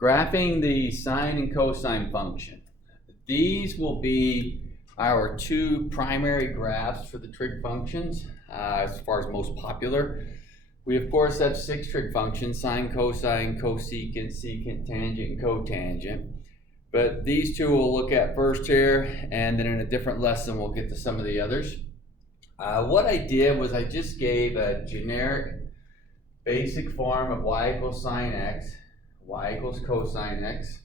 Graphing the sine and cosine function. These will be our two primary graphs for the trig functions as far as most popular. We of course have 6 trig functions: sine, cosine, cosecant, secant, tangent, and cotangent. But these two we'll look at first here, and then in a different lesson we'll get to some of the others. What I did was I just gave a generic basic form of y equals sine x, y equals cosine x.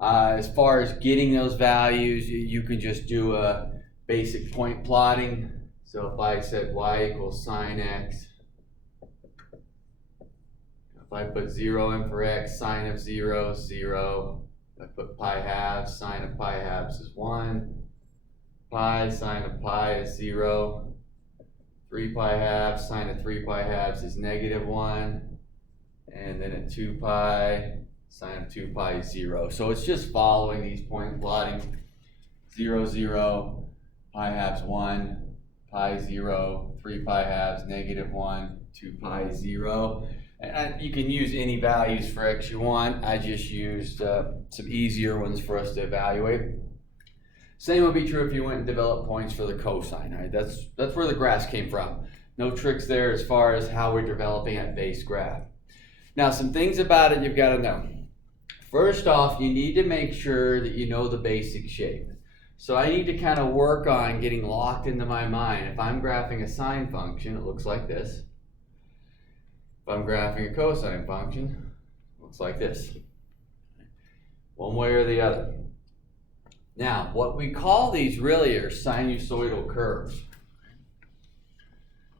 As far as getting those values, you can just do a basic point plotting. So if I said y equals sine x, if I put 0 in for x, sine of 0 is 0. If I put pi halves, sine of pi halves is 1. Pi, sine of pi is 0. 3 pi halves, sine of 3 pi halves is negative 1. And then at 2 pi, sine of 2 pi is 0. So it's just following these point plotting. 0, 0, pi halves 1, pi 0, 3 pi halves, negative 1, 2 pi 0. And you can use any values for x you want. I just used some easier ones for us to evaluate. Same would be true if you went and developed points for the cosine. Right? That's where the graphs came from. No tricks there as far as how we're developing a base graph. Now, some things about it you've got to know. First off, you need to make sure that you know the basic shape. So I need to kind of work on getting locked into my mind. If I'm graphing a sine function, it looks like this. If I'm graphing a cosine function, it looks like this. One way or the other. Now, what we call these really are sinusoidal curves.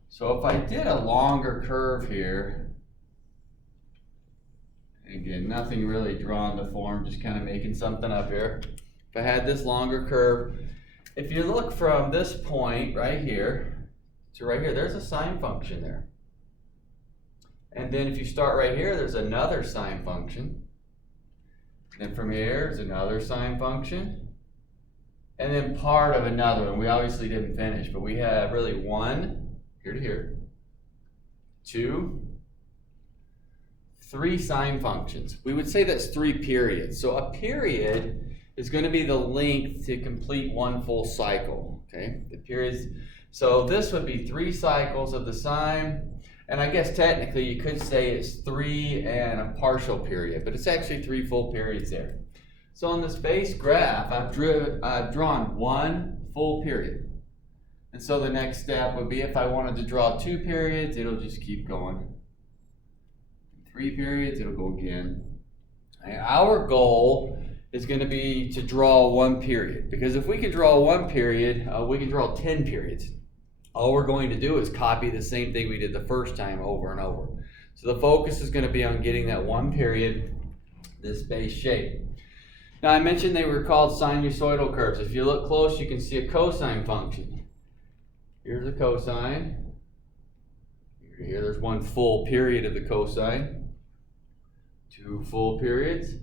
So if I did a longer curve here, again, nothing really drawn to form, just kind of making something up here. If I had this longer curve, if you look from this point right here to right here, there's a sine function there. And then if you start right here, there's another sine function. And then from here, there's another sine function. And then part of another one. We obviously didn't finish, but we have really 1, here to here, 2, 3 sine functions. We would say that's 3 periods. So a period is going to be the length to complete one full cycle. Okay, the periods. So this would be 3 cycles of the sine. And I guess technically you could say it's 3 and a partial period, but it's actually 3 full periods there. So on this base graph, I've drawn 1 full period. And so the next step would be if I wanted to draw 2 periods, it'll just keep going. 3 periods, it'll go again. And our goal is going to be to draw 1 period, because if we can draw 1 period, we can draw 10 periods. All we're going to do is copy the same thing we did the first time over and over. So the focus is going to be on getting that 1 period, this base shape. Now I mentioned they were called sinusoidal curves. If you look close, you can see a cosine function. Here's a cosine. Here, there's 1 full period of the cosine. 2 full periods.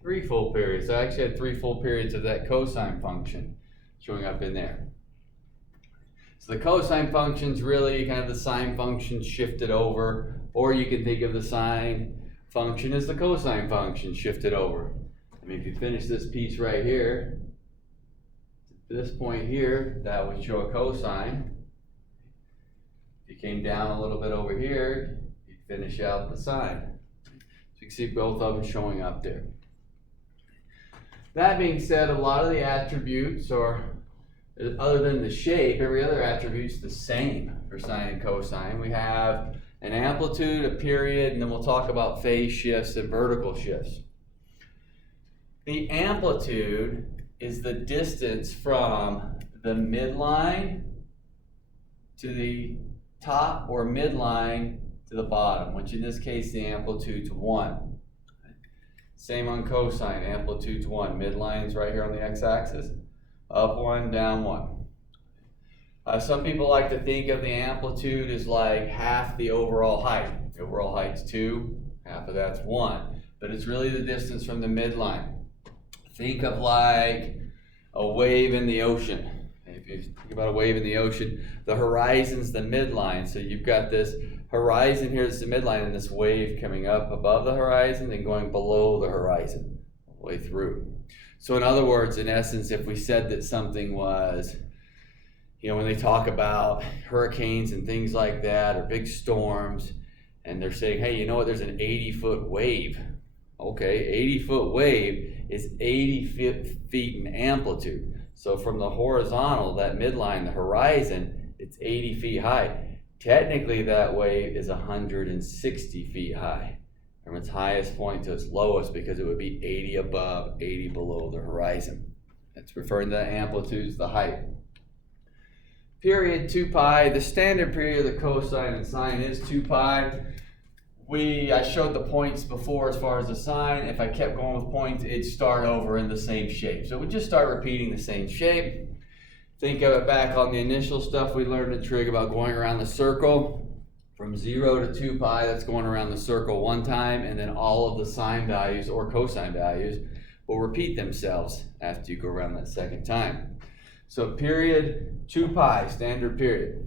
3 full periods. So I actually had 3 full periods of that cosine function showing up in there. So the cosine function's really kind of the sine function shifted over, or you can think of the sine function as the cosine function shifted over. I mean, if you finish this piece right here, this point here, that would show a cosine. If you came down a little bit over here, you'd finish out the sine. So you can see both of them showing up there. That being said, a lot of the attributes are, other than the shape, every other attribute's the same for sine and cosine. We have an amplitude, a period, and then we'll talk about phase shifts and vertical shifts. The amplitude is the distance from the midline to the top, or midline to the bottom, which in this case the amplitude's 1. Same on cosine, amplitude's 1. Midline's right here on the x-axis. Up 1, down 1. Some people like to think of the amplitude as like half the overall height. The overall height's 2, half of that's 1. But it's really the distance from the midline. Think of like a wave in the ocean. If you think about a wave in the ocean, the horizon's the midline. So you've got this horizon here, this is the midline, and this wave coming up above the horizon and going below the horizon, all the way through. So in other words, in essence, if we said that something was, when they talk about hurricanes and things like that, or big storms, and they're saying, hey, you know what, there's an 80-foot wave. Okay, 80-foot wave is 80 feet in amplitude. So from the horizontal, that midline, the horizon, it's 80 feet high. Technically, that wave is 160 feet high, from its highest point to its lowest, because it would be 80 above, 80 below the horizon. That's referring to the amplitudes, the height. Period 2 pi, the standard period of the cosine and sine is 2 pi. I showed the points before as far as the sine. If I kept going with points, it'd start over in the same shape. So we just start repeating the same shape. Think of it back on the initial stuff we learned in trig about going around the circle. From 0 to 2 pi, that's going around the circle one time, and then all of the sine values or cosine values will repeat themselves after you go around that second time. So period 2 pi, standard period.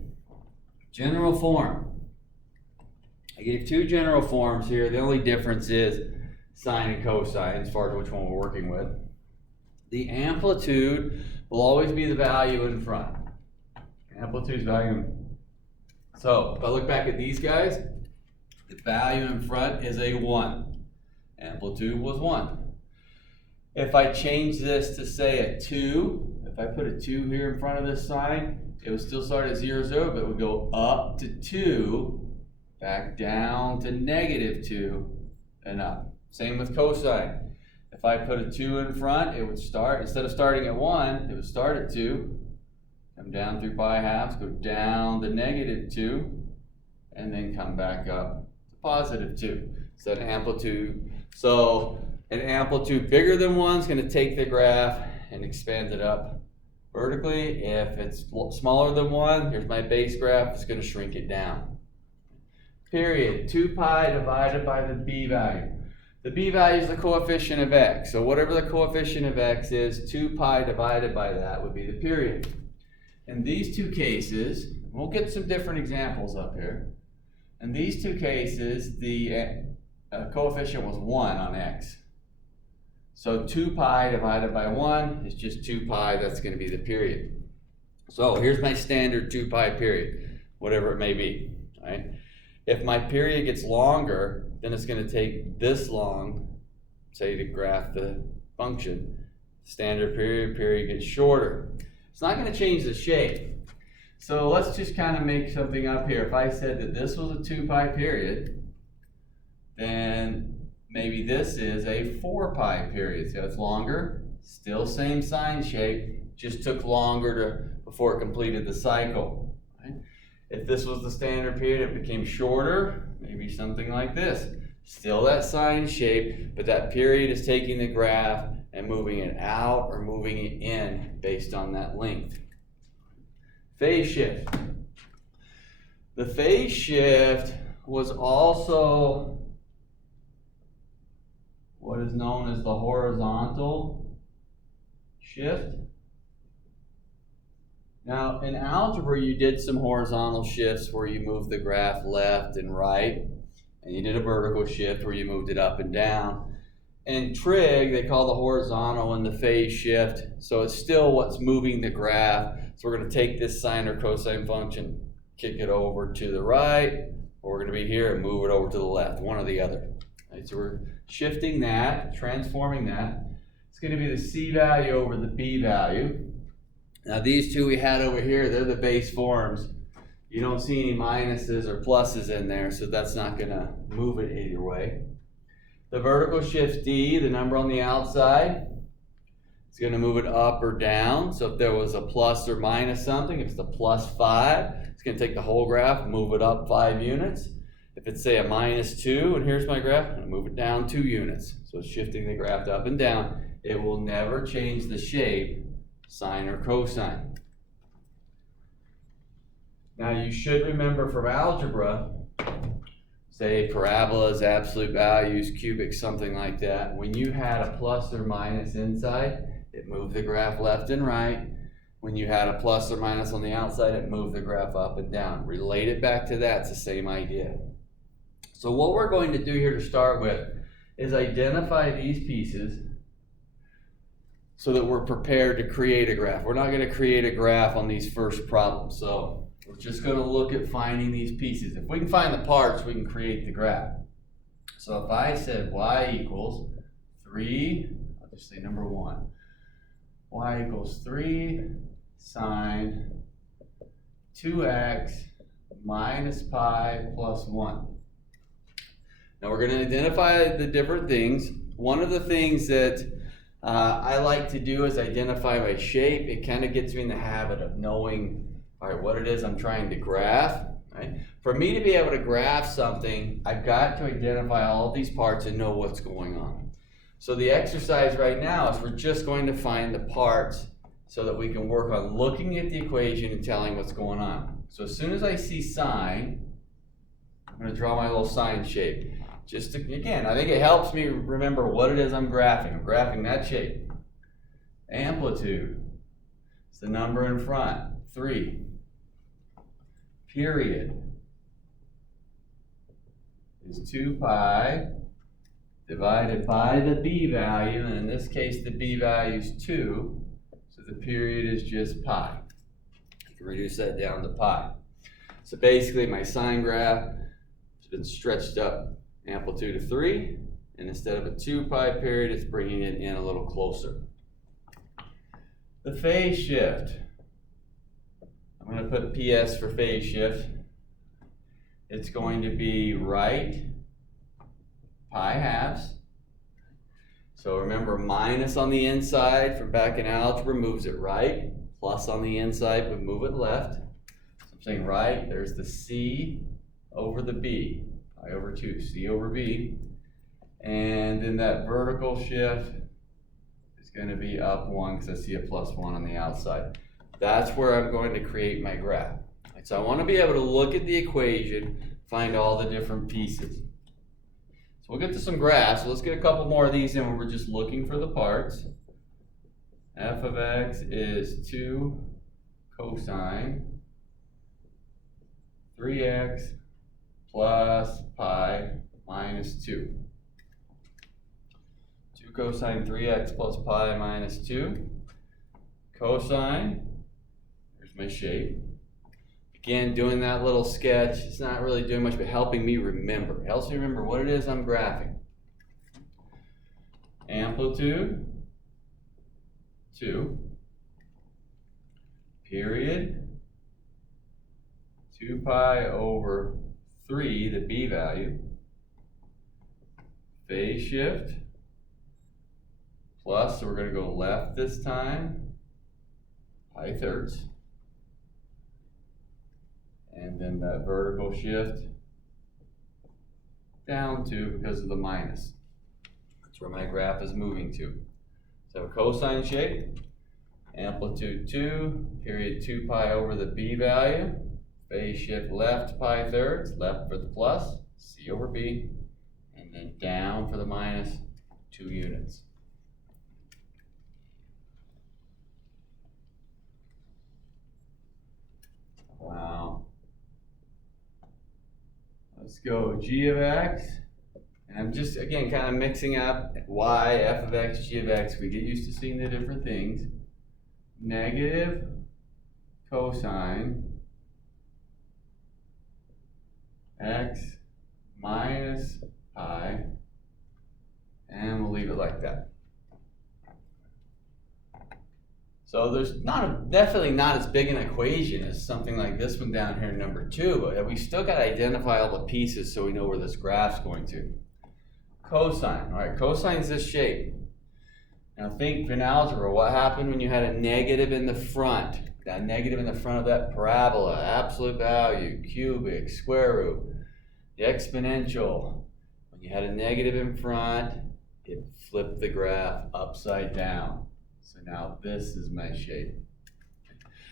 General form. I gave two general forms here. The only difference is sine and cosine as far as which one we're working with. The amplitude will always be the value in front. Amplitude's value. So if I look back at these guys, the value in front is a 1. Amplitude was 1. If I change this to say a 2, if I put a 2 here in front of this sign, it would still start at 0, 0, but it would go up to 2, back down to -2, and up. Same with cosine. If I put a 2 in front, it would start, instead of starting at 1, it would start at 2, come down through pi halves, go down to -2, and then come back up to +2. So an amplitude. So an amplitude bigger than 1 is going to take the graph and expand it up vertically. If it's smaller than 1, here's my base graph, it's going to shrink it down. Period 2 pi divided by the b value. The b value is the coefficient of x. So whatever the coefficient of x is, 2 pi divided by that would be the period. In these two cases, we'll get some different examples up here. In these two cases, the coefficient was 1 on x. So 2 pi divided by 1 is just 2 pi, that's going to be the period. So here's my standard 2 pi period, whatever it may be. Right? If my period gets longer, then it's going to take this long, say, to graph the function. Standard period gets shorter. It's not going to change the shape. So let's just kind of make something up here. If I said that this was a 2 pi period, then maybe this is a 4 pi period. So it's longer, still same sine shape, just took longer before it completed the cycle. Right? If this was the standard period, it became shorter, maybe something like this. Still that sine shape, but that period is taking the graph and moving it out or moving it in based on that length. Phase shift. The phase shift was also what is known as the horizontal shift. Now, in algebra, you did some horizontal shifts where you moved the graph left and right, and you did a vertical shift where you moved it up and down. In trig, they call the horizontal and the phase shift, so it's still what's moving the graph. So we're going to take this sine or cosine function, kick it over to the right, or we're going to be here and move it over to the left, one or the other. Right, so we're shifting that, transforming that. It's going to be the c value over the b value. Now these two we had over here, they're the base forms. You don't see any minuses or pluses in there, so that's not going to move it either way. The vertical shift d, the number on the outside, it's going to move it up or down. So if there was a plus or minus something, if it's the +5, it's going to take the whole graph, move it up 5 units. If it's, say, a -2, and here's my graph, I'm going to move it down 2 units. So it's shifting the graph up and down. It will never change the shape, sine or cosine. Now you should remember from algebra, say parabolas, absolute values, cubic, something like that. When you had a plus or minus inside, it moved the graph left and right. when you had a plus or minus on the outside, it moved the graph up and down. Relate it back to that, it's the same idea. So what we're going to do here to start with is identify these pieces so that we're prepared to create a graph. We're not going to create a graph on these first problems. So we're just going to look at finding these pieces. If we can find the parts, we can create the graph. So if I said y equals 3, I'll just say number 1. Y equals 3 sine 2x minus pi plus 1. Now we're going to identify the different things. One of the things that I like to do is identify my shape. It kind of gets me in the habit of knowing, all right, what it is I'm trying to graph. Right? For me to be able to graph something, I've got to identify all of these parts and know what's going on. So the exercise right now is we're just going to find the parts so that we can work on looking at the equation and telling what's going on. So as soon as I see sine, I'm going to draw my little sine shape. Just to, again, I think it helps me remember what it is I'm graphing. I'm graphing that shape. Amplitude is the number in front, 3. Period is 2 pi divided by the b value, and in this case the b value is 2, so the period is just pi. You can reduce that down to pi. So basically my sine graph has been stretched up amplitude of 3, and instead of a 2 pi period, it's bringing it in a little closer. The phase shift, I'm going to put PS for phase shift. It's going to be right pi halves. So remember, minus on the inside from back in algebra moves it right. Plus on the inside would move it left. So I'm saying right, there's the C over the B. Pi over 2, C over B. And then that vertical shift is going to be up 1 because I see a plus 1 on the outside. That's where I'm going to create my graph. So I want to be able to look at the equation, find all the different pieces. So we'll get to some graphs. So let's get a couple more of these in where we're just looking for the parts. F of x is 2 cosine 3x plus pi minus 2. 2 cosine 3x plus pi minus 2. Cosine, here's my shape. Again, doing that little sketch, it's not really doing much but helping me remember. It helps me remember what it is I'm graphing. Amplitude, 2. Period, 2 pi over 3, the b value. Phase shift, plus, so we're going to go left this time, pi thirds. And then that vertical shift down 2 because of the minus. That's where my graph is moving to. So cosine shape, amplitude 2, period 2 pi over the b value. Phase shift left pi thirds, left for the plus, c over b, and then down for the minus 2 units. Wow. Let's go g of x, and I'm just, again, kind of mixing up y, f of x, g of x. We get used to seeing the different things. Negative cosine x minus pi, and we'll leave it like that. So there's definitely not as big an equation as something like this one down here, number 2, but we still got to identify all the pieces so we know where this graph's going to. Cosine, all right, cosine is this shape. Now think in algebra, what happened when you had a negative in the front? That negative in the front of that parabola, absolute value, cubic, square root, the exponential. When you had a negative in front, it flipped the graph upside down. So now this is my shape.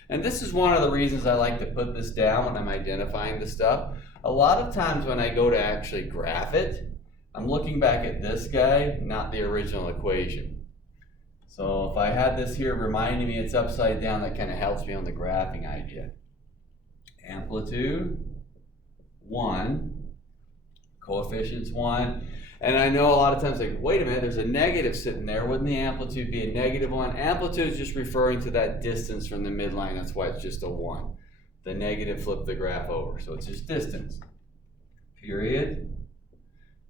And this is one of the reasons I like to put this down when I'm identifying the stuff. A lot of times when I go to actually graph it, I'm looking back at this guy, not the original equation. So if I had this here reminding me it's upside down, that kind of helps me on the graphing idea. Amplitude 1, coefficients 1. And I know a lot of times, like, wait a minute, there's a negative sitting there. Wouldn't the amplitude be a -1? Amplitude is just referring to that distance from the midline. That's why it's just a 1. The negative flipped the graph over, so it's just distance. Period.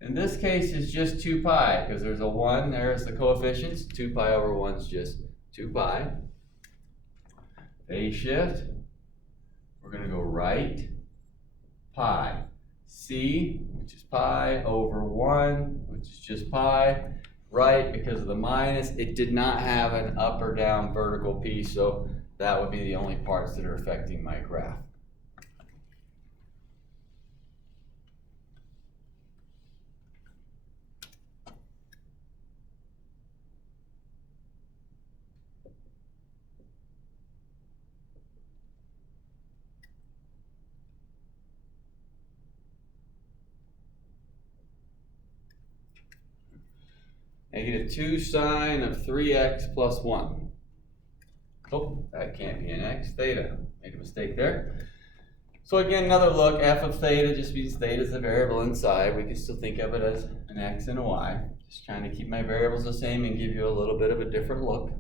In this case, it's just 2 pi, because there's a 1 there as the coefficients. 2 pi over 1 is just 2 pi. Phase shift, we're going to go right, pi. C, which is pi, over 1, which is just pi. Right, because of the minus, it did not have an up or down vertical piece, so that would be the only parts that are affecting my graph. -2 sine of 3x plus 1. Oh, that can't be an x, theta. Made a mistake there. So again, another look, f of theta just means theta is the variable inside. We can still think of it as an x and a y. Just trying to keep my variables the same and give you a little bit of a different look.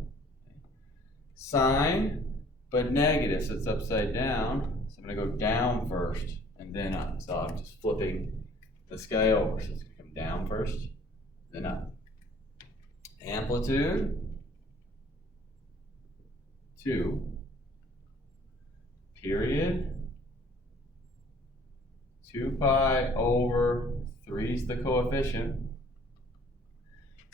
Sine, but negative, so it's upside down. So I'm going to go down first and then up. So I'm just flipping this guy over. So it's going to come down first, then up. Amplitude 2, period, 2 pi over 3 is the coefficient.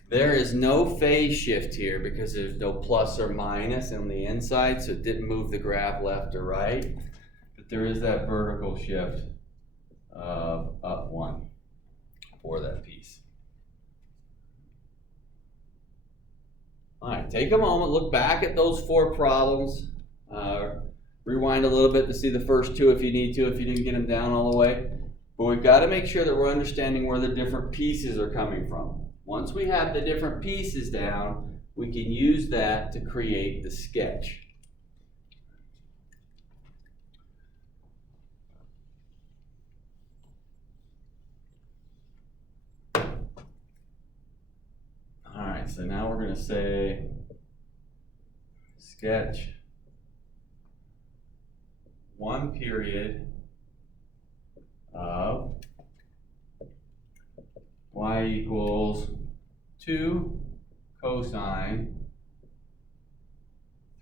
There is no phase shift here because there's no plus or minus on the inside, so it didn't move the graph left or right. But there is that vertical shift of up 1 for that piece. All right, take a moment, look back at those 4 problems, rewind a little bit to see the first 2 if you need to, if you didn't get them down all the way. But we've got to make sure that we're understanding where the different pieces are coming from. Once we have the different pieces down, we can use that to create the sketch. Alright, so now we're going to say sketch 1 period of y equals 2 cosine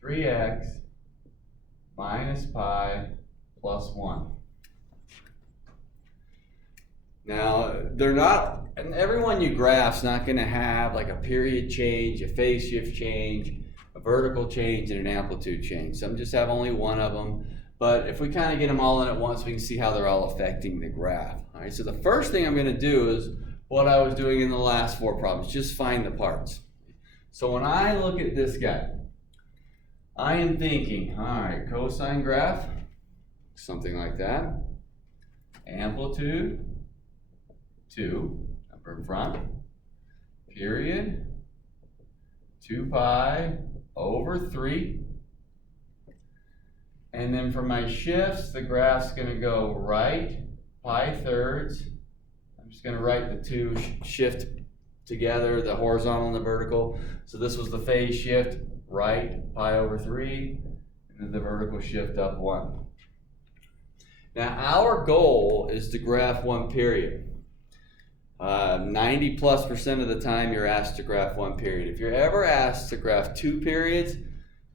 3x minus pi plus 1. Now, they're not, and every one you graph's not going to have like a period change, a phase shift change, a vertical change, and an amplitude change. Some just have only one of them. But if we kind of get them all in at once, we can see how they're all affecting the graph. All right, so the first thing I'm going to do is what I was doing in the last 4 problems, just find the parts. So when I look at this guy, I am thinking, all right, cosine graph, something like that. Amplitude 2, up in front, period, 2 pi over 3. And then for my shifts, the graph's going to go right, pi thirds. I'm just going to write the 2 shift together, the horizontal and the vertical. So this was the phase shift, right, pi over 3, and then the vertical shift up 1. Now our goal is to graph 1 period. 90+% of the time you're asked to graph 1 period. If you're ever asked to graph 2 periods,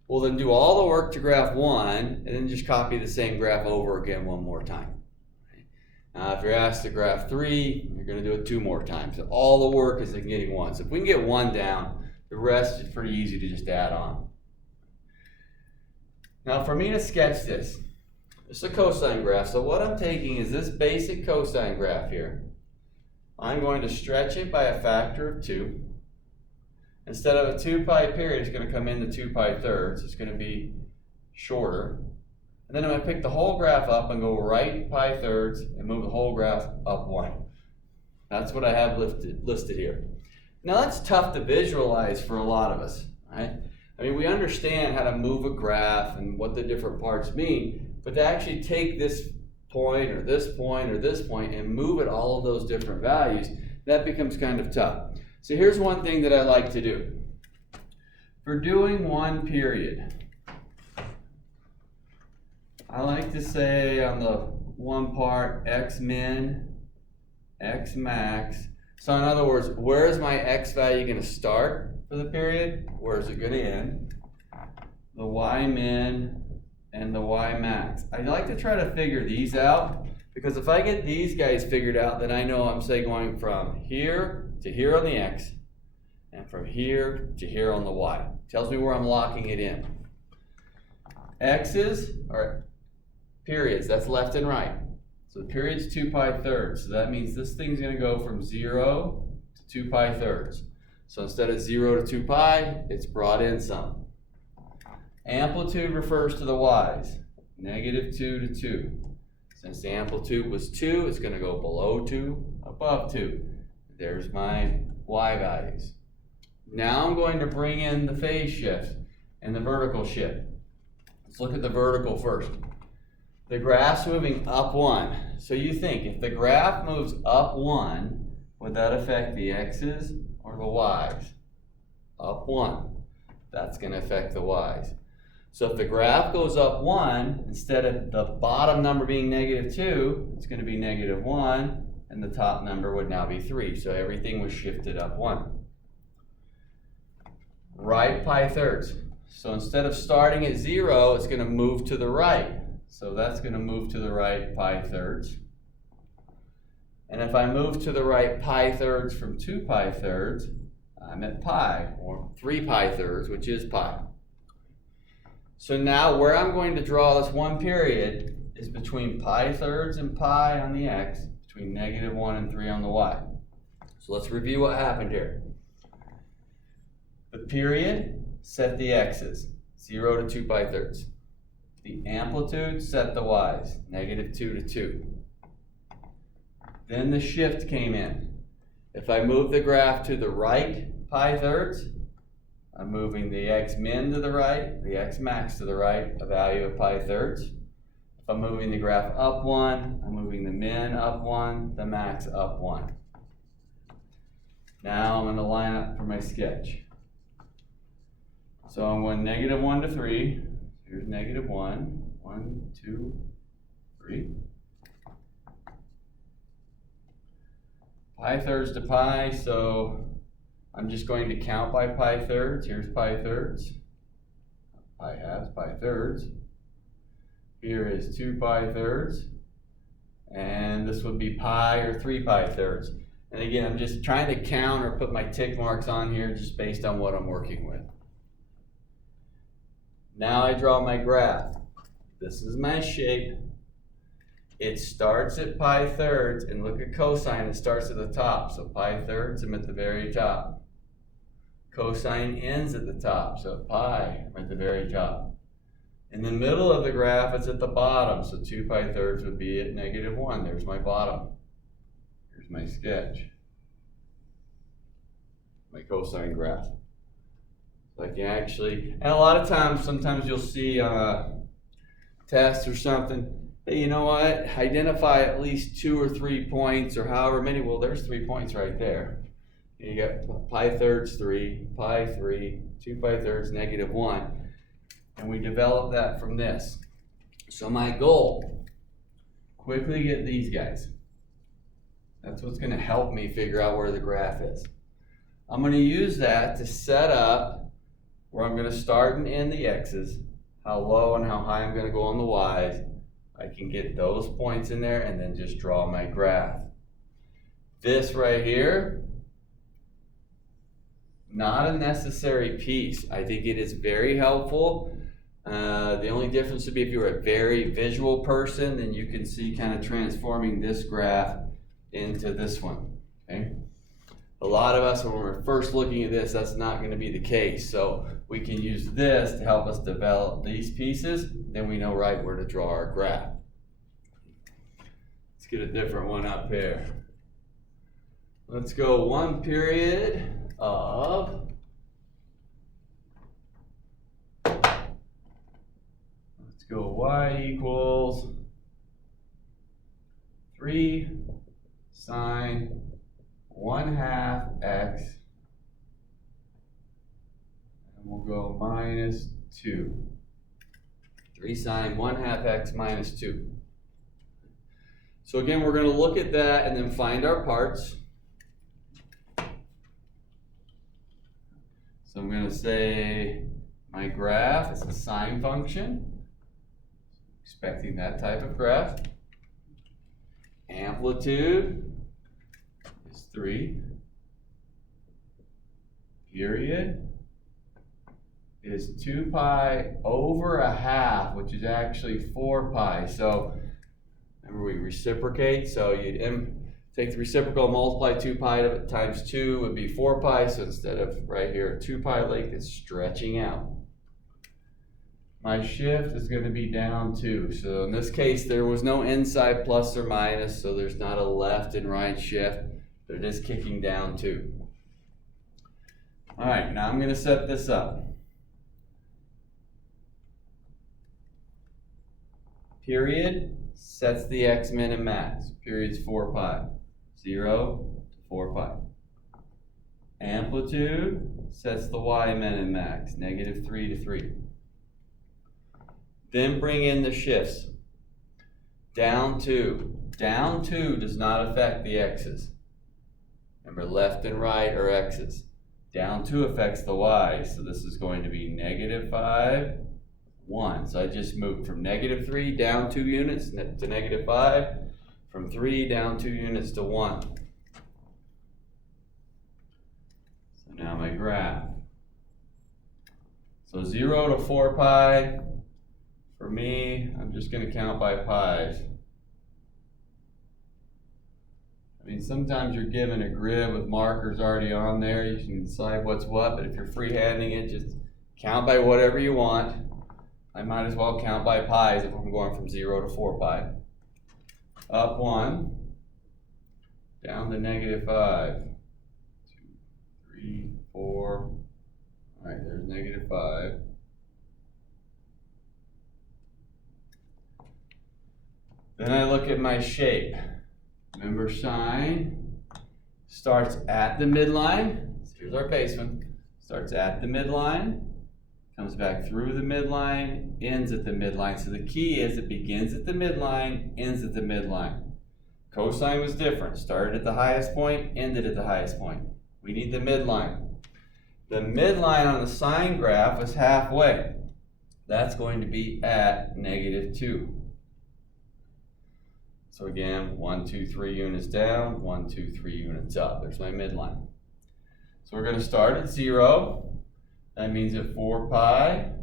well then do all the work to graph 1 and then just copy the same graph over again 1 more time. If you're asked to graph 3, you're going to do it 2 more times. So all the work is in getting 1. So if we can get 1 down, the rest is pretty easy to just add on. Now for me to sketch this, it's a cosine graph. So what I'm taking is this basic cosine graph here. I'm going to stretch it by a factor of 2. Instead of a 2 pi period, it's going to come into 2 pi thirds. It's going to be shorter. And then I'm going to pick the whole graph up and go right pi thirds and move the whole graph up 1. That's what I have listed here. Now that's tough to visualize for a lot of us. right? I mean, we understand how to move a graph and what the different parts mean, but to actually take this point or this point or this point and move it all of those different values, that becomes kind of tough. So here's one thing that I like to do. For doing one period, I like to say on the one part x min, x max. So in other words, where is my x value going to start for the period? Where is it going to end? The y min and the y max. I like to try to figure these out, because if I get these guys figured out, then I know I'm, say, going from here to here on the x, and from here to here on the y. Tells me where I'm locking it in. X's are periods, that's left and right. So the period's 2 pi thirds. So that means this thing's going to go from 0 to 2 pi thirds. So instead of 0 to 2 pi, it's brought in some. Amplitude refers to the y's. -2 to 2. Since the amplitude was 2, it's going to go below 2, above 2. There's my y values. Now I'm going to bring in the phase shift and the vertical shift. Let's look at the vertical first. The graph's moving up 1. So you think, if the graph moves up 1, would that affect the x's or the y's? Up 1. That's going to affect the y's. So if the graph goes up 1, instead of the bottom number being -2, it's going to be -1, and the top number would now be 3. So everything was shifted up 1. Right pi thirds. So instead of starting at 0, it's going to move to the right. So that's going to move to the right pi thirds. And if I move to the right pi thirds from 2 pi thirds, I'm at pi, or 3 pi thirds, which is pi. So now where I'm going to draw this one period is between pi thirds and pi on the x, between -1 and 3 on the y. So let's review what happened here. The period set the x's, 0 to 2 pi thirds. The amplitude set the y's, -2 to 2. Then the shift came in. If I move the graph to the right pi thirds, I'm moving the x min to the right, the x max to the right, a value of pi thirds. If I'm moving the graph up 1, I'm moving the min up 1, the max up 1. Now I'm going to line up for my sketch. So I'm going -1 to 3. Here's -1. 1, 2, 3. Pi thirds to pi, so I'm just going to count by pi thirds. Here's pi thirds. Pi halves, pi thirds. Here is 2 pi thirds. And this would be pi or 3 pi thirds. And again, I'm just trying to count or put my tick marks on here just based on what I'm working with. Now I draw my graph. This is my shape. It starts at pi thirds, and look at cosine, it starts at the top. So pi thirds, I'm at the very top. Cosine ends at the top, so at pi, I'm at the very top. In the middle of the graph, it's at the bottom, so 2 pi thirds would be at -1. There's my bottom. Here's my sketch. My cosine graph. So I can actually, and a lot of times, sometimes you'll see tests or something, hey, you know what, identify at least 2 or 3 points or however many. Well, there's 3 points right there. You got pi thirds 3, pi 3, 2 pi thirds, -1. And we develop that from this. So my goal, quickly get these guys. That's what's going to help me figure out where the graph is. I'm going to use that to set up where I'm going to start and end the x's, how low and how high I'm going to go on the y's. I can get those points in there and then just draw my graph. This right here, not a necessary piece. I think it is very helpful. The only difference would be if you're a very visual person, then you can see kind of transforming this graph into this one. Okay? A lot of us, when we're first looking at this, that's not going to be the case. So we can use this to help us develop these pieces. Then we know right where to draw our graph. Let's get a different one up here. Let's go one period of go y equals 3 sine 1/2 x, and we'll go minus 2. 3 sine 1/2 x minus 2. So again, we're going to look at that and then find our parts. So I'm going to say my graph is a sine function. Expecting that type of graph. Amplitude is 3. Period is 2 pi over 1/2, which is actually 4 pi. So remember, we reciprocate, so you'd take the reciprocal, multiply 2 pi times 2 would be 4 pi. So instead of right here, 2 pi length is stretching out. My shift is going to be down 2. So in this case, there was no inside plus or minus, so there's not a left and right shift, but it is kicking down 2. All right, now I'm going to set this up. Period sets the x min and max. Period's 4 pi. 0 to 4 pi. Amplitude sets the y min and max. -3 to 3. Then bring in the shifts. Down 2. Down 2 does not affect the x's. Remember, left and right are x's. Down 2 affects the y, so this is going to be -5, 1. So I just moved from -3 down 2 units to -5, from 3 down 2 units to 1. So now my graph. So 0 to 4 pi. For me, I'm just going to count by pi's. I mean, sometimes you're given a grid with markers already on there. You can decide what's what, but if you're freehanding it, just count by whatever you want. I might as well count by pi's if I'm going from 0 to 4 pi. Up 1, down to -5. 2, 3, 4. All right, there's -5. Then I look at my shape. Remember, sine starts at the midline. Here's our basement. Starts at the midline, comes back through the midline, ends at the midline. So the key is it begins at the midline, ends at the midline. Cosine was different. Started at the highest point, ended at the highest point. We need the midline. The midline on the sine graph is halfway. That's going to be at -2. So again, 1, 2, 3 units down, 1, 2, 3 units up. There's my midline. So we're going to start at 0. That means at 4 pi,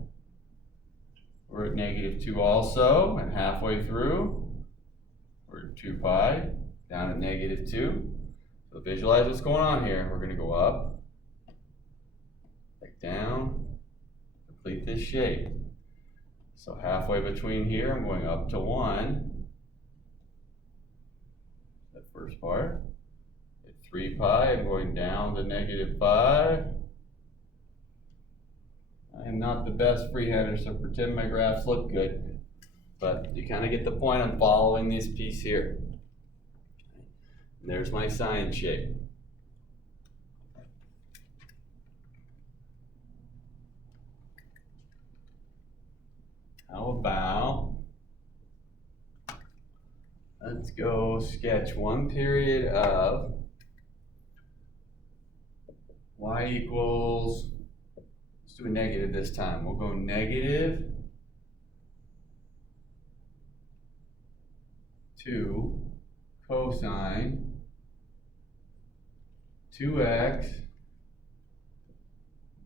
we're at -2 also, and halfway through, we're at 2 pi, down at -2. So visualize what's going on here. We're going to go up, back down, complete this shape. So halfway between here, I'm going up to 1. First part. At 3 pi, I'm going down to -5. I am not the best freehander, so pretend my graphs look good. But you kind of get the point. I'm following this piece here. And there's my sine shape. How about let's go sketch one period of y equals, let's do a negative this time. We'll go -2 cosine 2x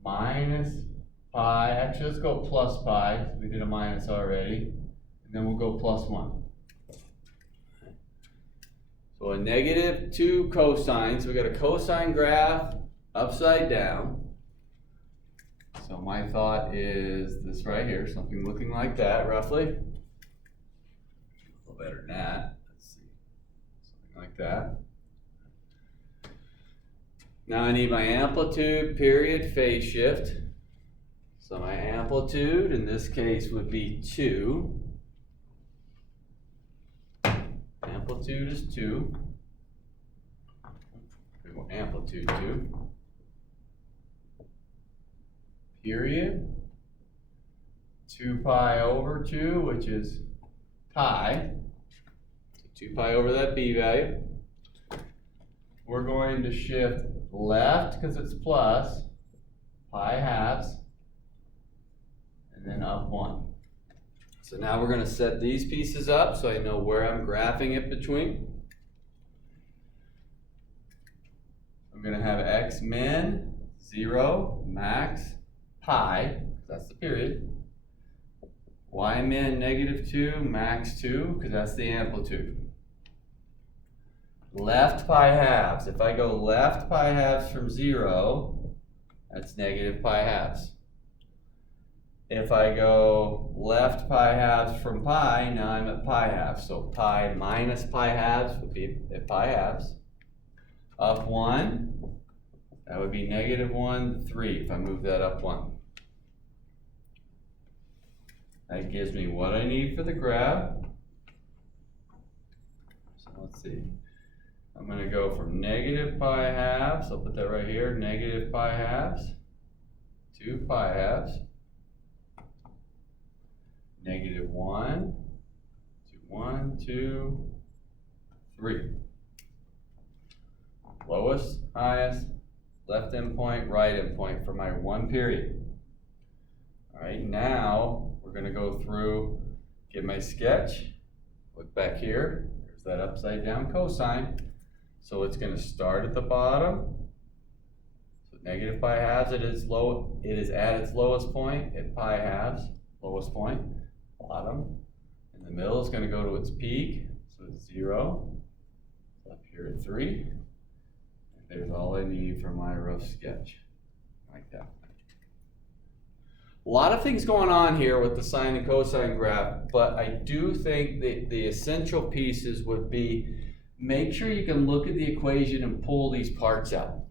minus pi. Actually, let's go plus pi. We did a minus already. And then we'll go plus 1. So a -2 cosine, so we got a cosine graph upside down. So my thought is this right here, something looking like that, roughly. A little better than that. Let's see, something like that. Now I need my amplitude, period, phase shift. So my amplitude in this case would be 2. Amplitude is 2. Amplitude 2. Period. 2 pi over 2, which is pi. So 2 pi over that b value. We're going to shift left because it's plus, pi halves, and then up 1. So now we're going to set these pieces up so I know where I'm graphing it between. I'm going to have x min, 0, max, pi, that's the period. Y min, -2, max 2, because that's the amplitude. Left pi halves. If I go left pi halves from 0, that's negative pi halves. If I go left pi halves from pi, now I'm at pi halves. So pi minus pi halves would be at pi halves. Up 1, that would be -1, 3 if I move that up 1. That gives me what I need for the graph. So let's see. I'm going to go from negative pi halves, I'll put that right here, negative pi halves, to pi halves, -1, to 1, 2, 3. Lowest, highest, left endpoint, right endpoint for my one period. All right, now we're going to go through, get my sketch, look back here, there's that upside down cosine. So it's going to start at the bottom. So negative pi halves, it is at its lowest point at pi halves, lowest point, bottom. In the middle is going to go to its peak, so it's 0. Up here at 3. And there's all I need for my rough sketch, like that. A lot of things going on here with the sine and cosine graph, but I do think that the essential pieces would be make sure you can look at the equation and pull these parts out.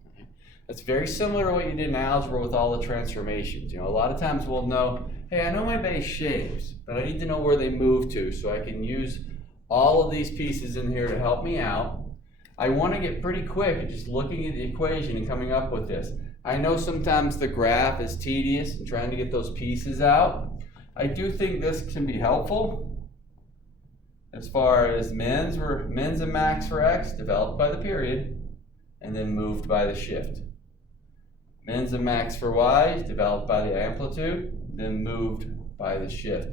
That's very similar to what you did in algebra with all the transformations. You know, a lot of times we'll know, hey, I know my base shapes, but I need to know where they move to so I can use all of these pieces in here to help me out. I want to get pretty quick at just looking at the equation and coming up with this. I know sometimes the graph is tedious and trying to get those pieces out. I do think this can be helpful. As far as mins and max for x developed by the period and then moved by the shift. Mins and max for y developed by the amplitude, then moved by the shift.